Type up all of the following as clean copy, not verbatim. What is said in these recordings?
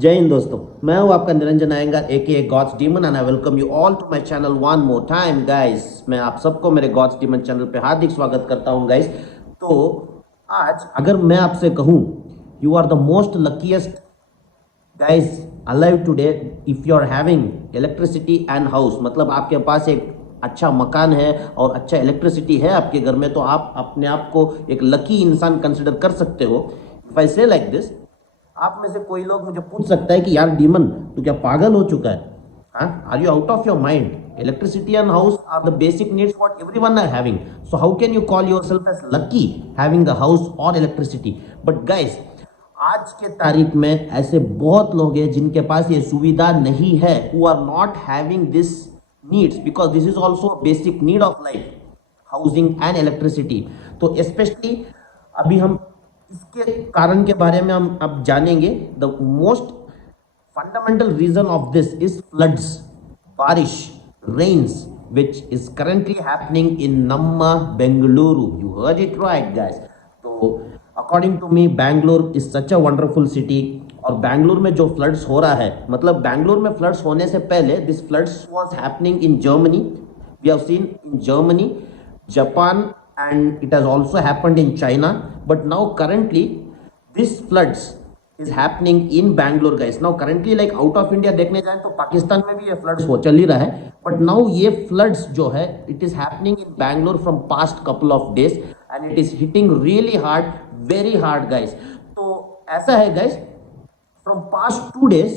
जय हिंद दोस्तों। मैं हूं आपका Niranjan Iyengar aka gods demon and I welcome you all to my channel one more time guys. मैं आप सबको मेरे गॉड्स डीमन चैनल पे हार्दिक स्वागत करता हूं गाइस। तो आज अगर मैं आपसे कहूं you are the most luckiest guys alive today if you are having electricity and house, मतलब आपके पास एक अच्छा मकान है और अच्छा इलेक्ट्रिसिटी है आपके घर में, तो आप अपने आप को एक लकी इंसान कंसिडर कर सकते हो। इफ आई से लाइक दिस, आप में से कोई लोग मुझे पूछ सकता है कि यार डीमन तू क्या पागल हो चुका है? हाँ, are you out of your mind? Electricity and house are the basic needs what everyone are having, so how can you call yourself as lucky having a house और इलेक्ट्रिसिटी? बट गाइस, आज के तारीख में ऐसे बहुत लोग हैं जिनके पास ये सुविधा नहीं है, who are not having this needs because this is also basic need of life, housing and electricity. तो स्पेशली अभी हम इसके कारण के बारे में हम अब जानेंगे। The most fundamental reason of this is floods, barish, rains, which is currently happening in Namma, Bengaluru. You heard it right, guys. तो according to me, Bangalore is such a wonderful city. और बैंगलोर में जो फ्लड्स हो रहा है, मतलब बैंगलोर में फ्लड्स होने से पहले this floods was happening in Germany. We have seen in Germany, Japan, and it has also happened in China. But now currently this floods is happening in Bangalore guys. Now currently like out of India देखने जाए तो पाकिस्तान में भी ये फ्लड्स हो चल ही रहा है, बट नाउ ये फ्लड्स जो है it is happening in Bangalore from past couple of days and it is hitting really hard, very hard guys. तो ऐसा है guys, from past 2 days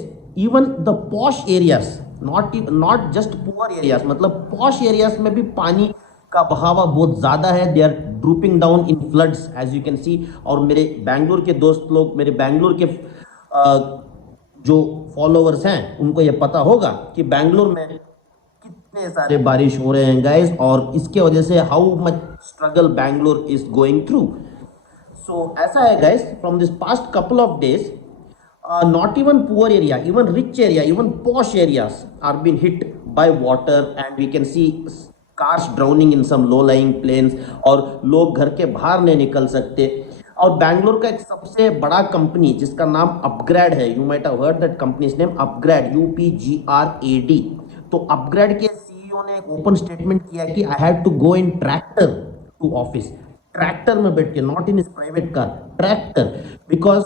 even the posh areas, not just poor areas, मतलब posh areas में भी पानी का बहावा बहुत ज़्यादा है। They are drooping down in floods as you can see. और मेरे बैंगलोर के दोस्त लोग, मेरे बैंगलोर के जो फॉलोअर्स हैं उनको ये पता होगा कि बैंगलोर में कितने सारे बारिश हो रहे हैं गाइस, और इसके वजह से how much struggle Bangalore is going through. So ऐसा है guys, from this past couple of days not even poor area, even rich area, even posh areas are being hit by water and we can see cars drowning in some low lying plains और लोग घर के बाहर नहीं निकल सकते। और बैंगलोर का एक सबसे बड़ा कंपनी जिसका नाम अपग्रेड है, you might have heard that companies name UpGrad, UPGRAD। तो अपग्रेड के सीईओ ने एक ओपन स्टेटमेंट किया कि I had to go in tractor to office, tractor में बैठ के, not in his private car, tractor, because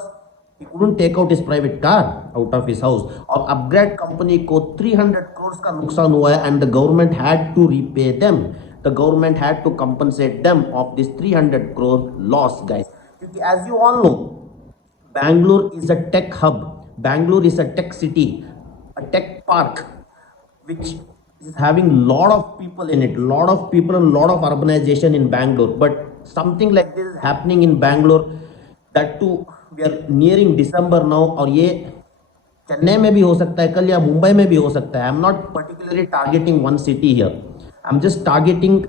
he couldn't take out his private car out of his house। और अपग्रेड कंपनी को 300 करोड़ का नुकसान हुआ है and the government had to repay them, the government had to compensate them of this 300 crore loss guys. क्योंकि as you all know Bangalore is a tech hub, Bangalore is a tech city, a tech park which is having lot of people in it, lot of people and lot of urbanization in Bangalore, but something like this is happening in Bangalore, that too we are nearing December now। और ये चेन्नई में भी हो सकता है कल, या मुंबई में भी हो सकता है। I am not particularly targeting one city here, I am just targeting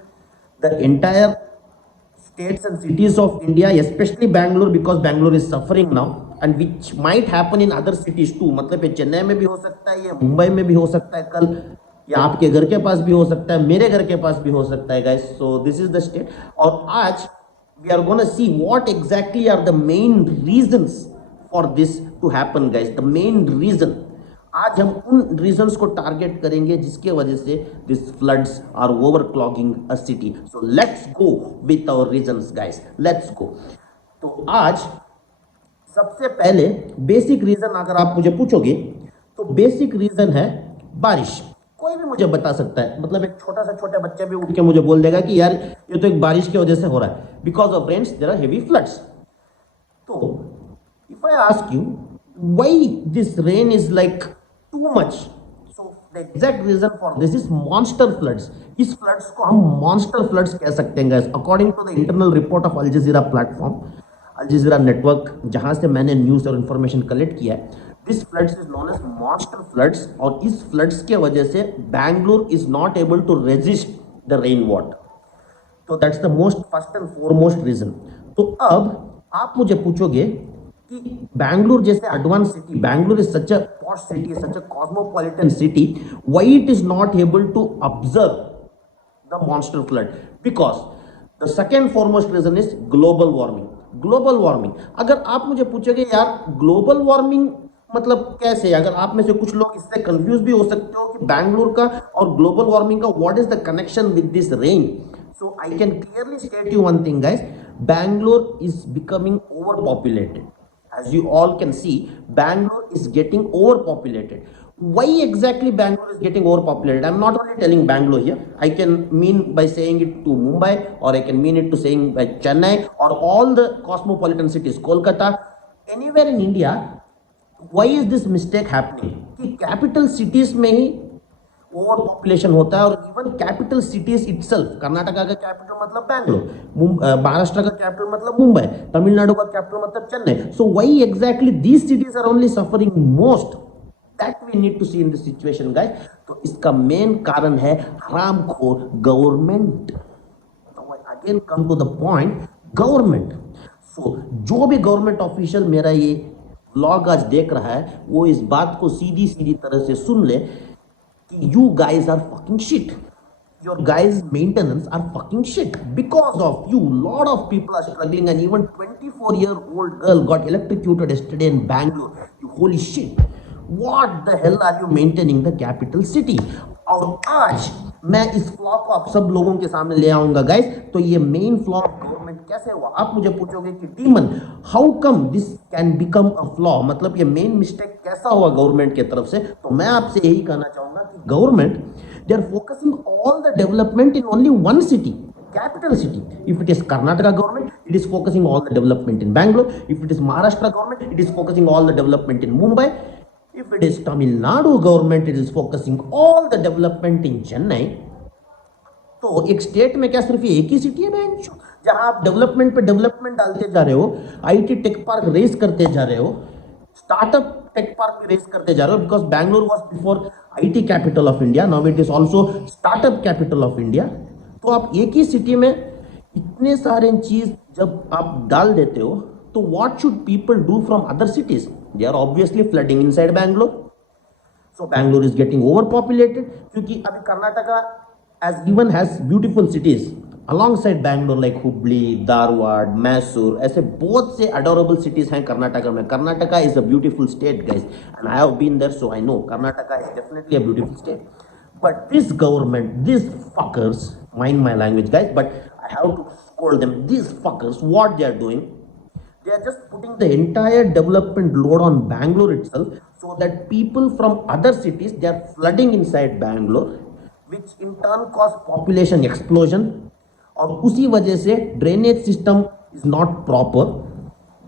the entire states and cities of India, especially Bangalore, because Bangalore is suffering now and which might happen in other cities too। मतलब ये चेन्नई में भी हो सकता है, ये मुंबई में भी हो सकता है कल, या आपके घर के पास भी हो सकता है, मेरे घर के पास भी हो सकता है guys. So this is the state. और आज we are going to see what exactly are the main reasons for this to happen guys, the main reason। आज हम उन रीजंस को टारगेट करेंगे जिसके वजह से this floods are overclogging a city. So let's go with our reasons guys, let's go. तो आज सबसे पहले बेसिक रीजन अगर आप मुझे पूछोगे तो बेसिक रीजन है बारिश। कोई भी मुझे बता सकता है, मतलब एक छोटा सा छोटा बच्चा भी उठ के मुझे बोल देगा कि यार ये तो एक बारिश की वजह से हो रहा है, because of rains there are heavy floods. तो if I ask you why this rain is like too much, so the exact reason for this is monster floods. इस फ्लड्स को हम मॉन्स्टर फ्लड्स कह सकते हैं guys, according to the internal report of Al Jazeera platform, Al Jazeera network, जहां से मैंने news और इंफॉर्मेशन कलेक्ट किया है। This floods is known as monster floods, और इस फ्लड्स के वजह से Bangalore is not able to resist the rain water. तो that's the most first and foremost reason. तो अब आप मुझे पूछोगे कि बैंगलोर जैसे advance city, Bangalore is such a posh city, such a cosmopolitan city, why it is not able to observe the monster flood? Because the second foremost reason is global warming. Global warming, अगर आप मुझे पूछोगे यार global warming मतलब कैसे, अगर आप में से कुछ लोग इससे कंफ्यूज भी हो सकते हो कि बैंगलोर का और ग्लोबल वार्मिंग का what is the connection with this rain, so I can clearly state you one thing guys, Bangalore is becoming over populated. As you all can see, Bangalore is getting overpopulated. Why exactly Bangalore is getting overpopulated? I'm not only telling Bangalore here. I can mean by saying it to Mumbai, or I can mean it to saying by Chennai, or all the cosmopolitan cities, Kolkata, anywhere in India. Why is this mistake happening? कि capital cities में ही over population होता है, और even capital cities itself, Karnataka का capital मतलब बैंगलोर, महाराष्ट्र का capital मतलब मुंबई, तमिलनाडु का कैपिटल मतलब Chennai. So why exactly these cities are only suffering most, that we need to see in this situation guys. तो इसका मेन कारण है हरामखोर गवर्नमेंट. Again come to the point, government. So जो भी गवर्नमेंट ऑफिशियल मेरा ये व्लॉग आज देख रहा है, वो इस बात को सीधी सीधी तरह से सुन ले, you guys are fucking shit. Your guys' maintenance are fucking shit. Because of you, lot of people are struggling, and even 24-year-old girl got electrocuted yesterday in Bangalore. You holy shit. What the hell are you maintaining the capital city? और आज मैं इस फ्लॉ को आप सब लोगों के सामने ले आऊंगा गाइस. तो ये मेन फ्लॉ गवर्नमेंट कैसे हुआ, आप मुझे पूछोगे कि demon how come this can become a flaw, मतलब ये मेन मिस्टेक कैसा हुआ गवर्नमेंट की तरफ से. तो मैं आपसे यही कहना चाहूंगा कि government they are focusing all the development in only one city, capital city. If it is Karnataka government, it is focusing all the development in Bangalore. If it is Maharashtra government, it is focusing all the development in Mumbai. If it is Tamil Nadu government, it is focusing all the development in Chennai. तो एक स्टेट में क्या सिर्फ ये एक ही सिटी है बहन जहां आप डेवलपमेंट पे डेवलपमेंट डालते जा रहे हो, आईटी टेक पार्क रेस करते जा रहे हो, स्टार्टअप टेक पार्क भी रेस करते जा रहे हो, बिकॉज Bangalore was before IT capital of India, now it is also startup capital of India. तो आप एक ही सिटी में इतने सारे चीज जब आप डाल देते हो, तो what should people do from other cities? They are obviously flooding inside Bangalore. So Bangalore is getting over populated, क्योंकि अभी Karnataka as even has beautiful cities alongside Bangalore like Hubli, Dharwad, Mysore, ऐसे बहुत से adorable cities हैं कर्नाटका में. Karnataka is a beautiful state guys, and I have been there, so I know Karnataka is definitely a beautiful state. But this government, these fuckers, mind my language guys, but I have to scold them. These fuckers, what they are doing, they are just putting the entire development load on Bangalore itself, so that people from other cities, they are flooding inside Bangalore, which in turn cause population explosion. और उसी वजह से drainage system is not proper.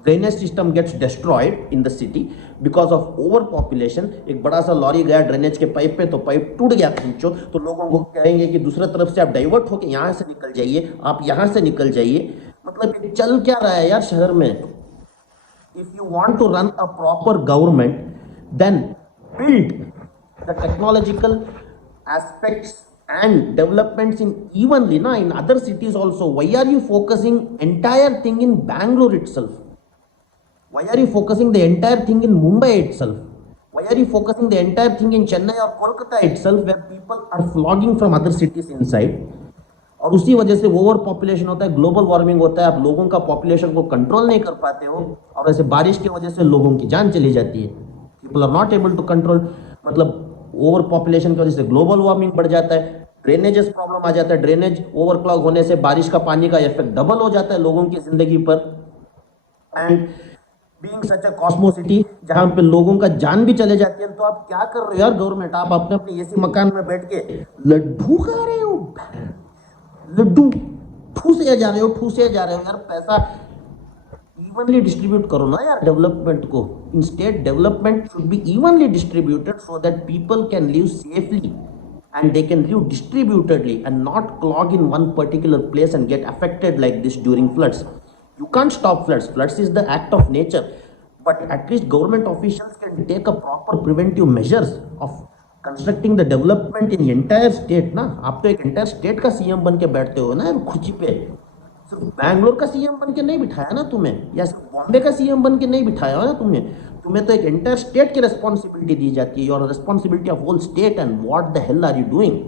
Drainage system gets destroyed in the city because of overpopulation. एक बड़ा सा लॉरी गया ड्रेनेज के पाइप पे, तो पाइप टूट गया खींचो, तो लोगों को कहेंगे कि दूसरी तरफ से आप डाइवर्ट होकर यहाँ से निकल जाइए, आप यहाँ से निकल जाइए. मतलब ये चल क्या रहा है यार शहर में? If you want to run a proper government, then build the technological aspects and developments in evenly na in other cities also. Why are you focusing entire thing in Bangalore itself? Why are you focusing the entire thing in Mumbai itself? Why are you focusing the entire thing in Chennai or Kolkata itself, where people are flogging from other cities inside? और उसी वजह से over population होता है, global warming होता है, आप लोगों का पॉपुलेशन को कंट्रोल नहीं कर पाते हो, और ऐसे बारिश की वजह से लोगों की जान चली जाती है. People are not able to control, मतलब ओवर पॉपुलेशन की वजह से ग्लोबल वार्मिंग बढ़ जाता है, ड्रेनेजेस प्रॉब्लम आ जाता है, ड्रेनेज ओवरक्लॉग होने से बारिश का पानी का इफेक्ट डबल हो जाता है लोगों की जिंदगी पर. And being such a Cosmo city जहां पे लोगों का जान भी चले जाती है, तो आप क्या कर रहे हो यार गवर्नमेंट? आप अपने अपने एसी मकान में बैठ के लड्डू खा रहे हो, लड्डू ठूसे जा रहे हो, ठूसे जा रहे हो यार. पैसा इवनली डिस्ट्रीब्यूट करो ना यार डेवलपमेंट को. Instead development should be evenly distributed so that people can live safely and they can live distributedly and not clog in one particular place and get affected like this during floods. You can't stop floods. Floods is the act of nature, but at least government officials can take a proper preventive measures of constructing the development in entire state ना. आप तो एक entire state का सीएम बन के बैठते हो ना खुर्ची पे. सिर्फ बैंगलोर का सीएम बन के नहीं बिठाया ना तुम्हें, या सिर्फ बॉम्बे का सीएम बन के नहीं बिठाया ना तुम्हें. तुम्हें तो एक एंटायर स्टेट की रिस्पॉन्सिबिलिटी दी जाती है, your responsibility of whole state. And what the hell are you doing?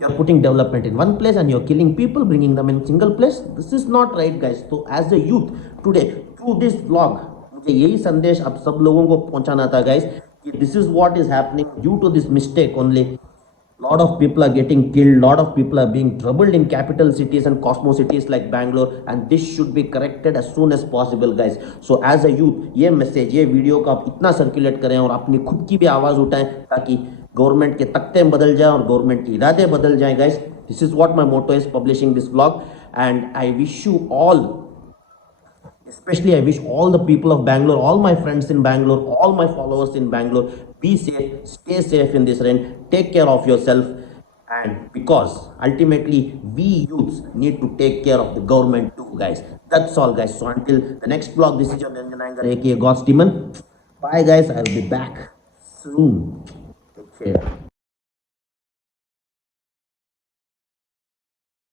You are putting development in one place and you are killing people, bringing them in single place. This is not right guys. तो as a youth today through this vlog मुझे यही संदेश आप सब लोगों को पहुंचाना था गाइस कि this is what is happening due to this mistake only. Lot of people are getting killed, lot of people are being troubled in capital cities and cosmo cities like Bangalore, and this should be corrected as soon as possible guys. So as a youth ये मैसेज ये वीडियो को आप इतना सर्कुलेट करें और अपनी खुद की भी आवाज़ उठाएं ताकि गवर्नमेंट के तख्ते बदल जाए और गवर्नमेंट के इरादे बदल जाए guys. This is what my motto is publishing this vlog, and I wish you all, especially I wish all the people of Bangalore, all my friends in Bangalore, all my followers in Bangalore, be safe, stay safe in this rain, take care of yourself, and because ultimately we youths need to take care of the government too guys. That's all guys. So until the next vlog, this is your Niranjan Iyengar aka God's Demon. Bye guys, I'll be back soon. Take care.